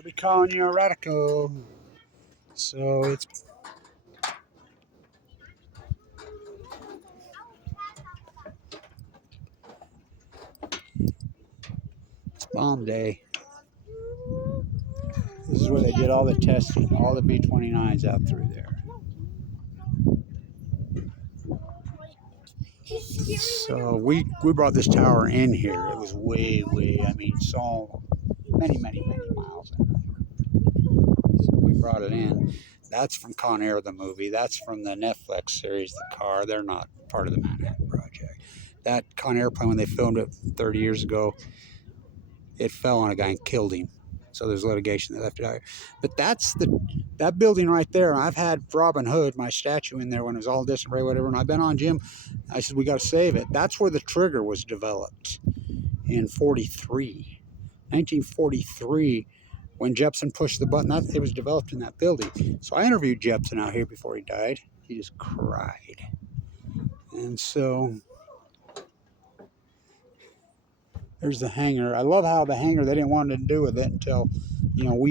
They'll be calling you a radical. So it's bomb day. This is where they did all the testing, all the B-29s out through there. So we brought this tower in here. It was way, I mean, so many miles in there. So we brought it in. That's from Con Air, the movie. That's from the Netflix series, The Car. They're not part of the Manhattan Project. That Con Air plane, when they filmed it 30 years ago, it fell on a guy and killed him. So there's litigation that left it out here. But that's that building right there. I've had Robin Hood, my statue, in there when it was all disarray, whatever. And I've been on Jim. I said, we got to save it. That's where the trigger was developed in 1943, when Jepson pushed the button. It was developed in that building. So I interviewed Jepson out here before he died. He just cried. And so there's the hangar. I love how the hangar, they didn't want to do with it until, you know,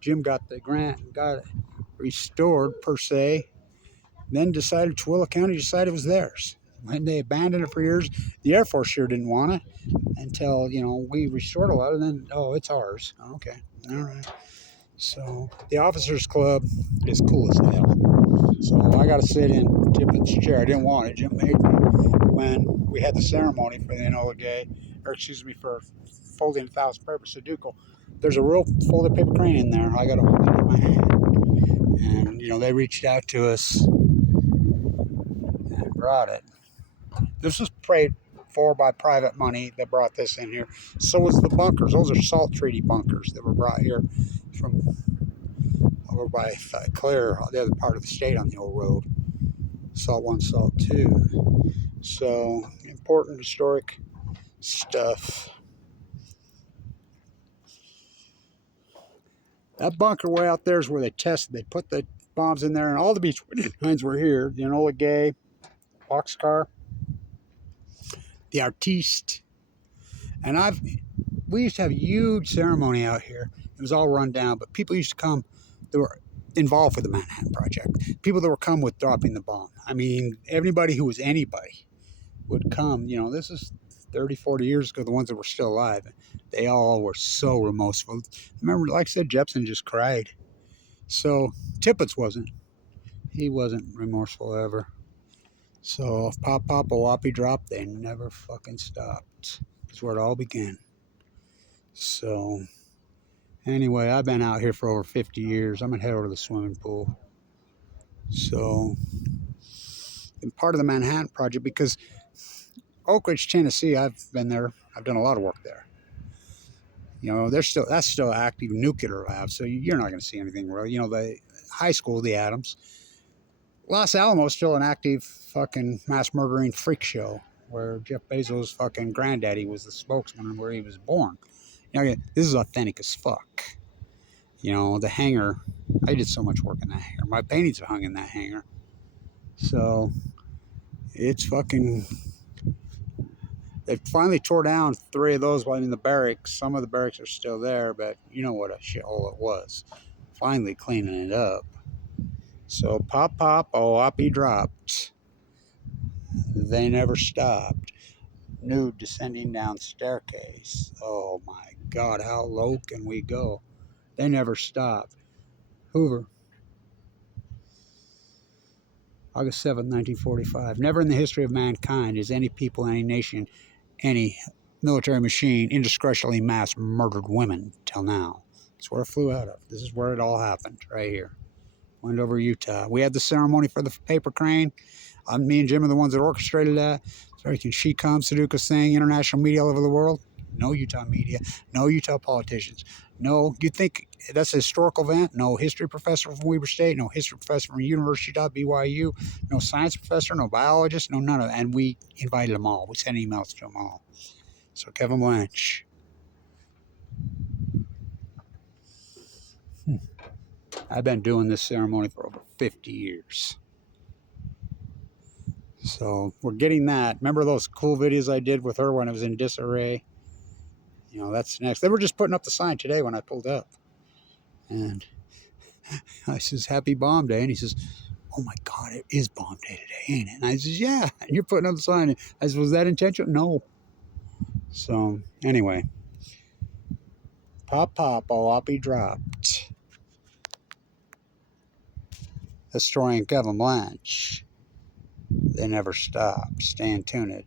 Jim got the grant and got it restored, per se. Then decided, Chihuahua County decided it was theirs. And they abandoned it for years. The Air Force sure didn't want it until, you know, we restored a lot, and then, oh, it's ours. Okay, all right. So the Officers Club is cool as hell. So I got to sit in Tippett's chair. I didn't want it. Jim made me when we had the ceremony for the ENOLA Day, or excuse me, for folding 1,000 paper Sudoku. There's a real folded paper crane in there. I got to hold it in my hand. And, you know, they reached out to us and brought it. This was paid for by private money that brought this in here. So was the bunkers. Those are salt treaty bunkers that were brought here from over by Clare, the other part of the state on the old road. Salt 1, Salt 2. So, important historic stuff. That bunker way out there is where they tested. They put the bombs in there, and all the B-29s were here. The Enola Gay, Boxcar, the Artiste. And we used to have a huge ceremony out here. It was all run down, but people used to come that were involved with the Manhattan Project. People that were come with dropping the bomb. I mean, everybody who was anybody would come. You know, this is 30, 40 years ago, the ones that were still alive. They all were so remorseful. Remember, like I said, Jepson just cried. So Tippett's wasn't. He wasn't remorseful ever. So pop, pop, a whoppy drop, they never fucking stopped. That's where it all began. So anyway, I've been out here for over 50 years. I'm going to head over to the swimming pool. So I'm part of the Manhattan Project because Oak Ridge, Tennessee, I've been there. I've done a lot of work there. You know, that's still an active nuclear lab, so you're not going to see anything real. You know, the high school, the Adams. Los Alamos is still an active fucking mass murdering freak show where Jeff Bezos' fucking granddaddy was the spokesman where he was born. You know, this is authentic as fuck. You know, the hangar, I did so much work in that hangar. My paintings are hung in that hangar. So, it's fucking... They finally tore down 3 of those while in the barracks. Some of the barracks are still there, but you know what a shithole it was. Finally cleaning it up. So pop, pop, oh, up he dropped. They never stopped. Nude descending down staircase. Oh my God, how low can we go? They never stopped. Hoover. August 7th, 1945. Never in the history of mankind has any people, any nation, any military machine indiscretionally mass murdered women till now. That's where it flew out of. This is where it all happened, right here. Wendover, Utah. We had the ceremony for the paper crane. Me and Jim are the ones that orchestrated that. So can she come, Sudoku saying, international media all over the world? No Utah media. No Utah politicians. No, you think that's a historical event? No history professor from Weber State. No history professor from University of BYU. No science professor. No biologist. No none of that. And we invited them all. We sent emails to them all. So Kevin Blanch. I've been doing this ceremony for over 50 years. So we're getting that. Remember those cool videos I did with her when it was in disarray? You know, that's next. They were just putting up the sign today when I pulled up. And I says, happy bomb day. And he says, oh my God, it is bomb day today, ain't it? And I says, yeah. And you're putting up the sign. I says, was that intentional? No. So anyway, pop, pop, I'll be dropped. Historian Kevin Blanch. They never stop. Stay tuned.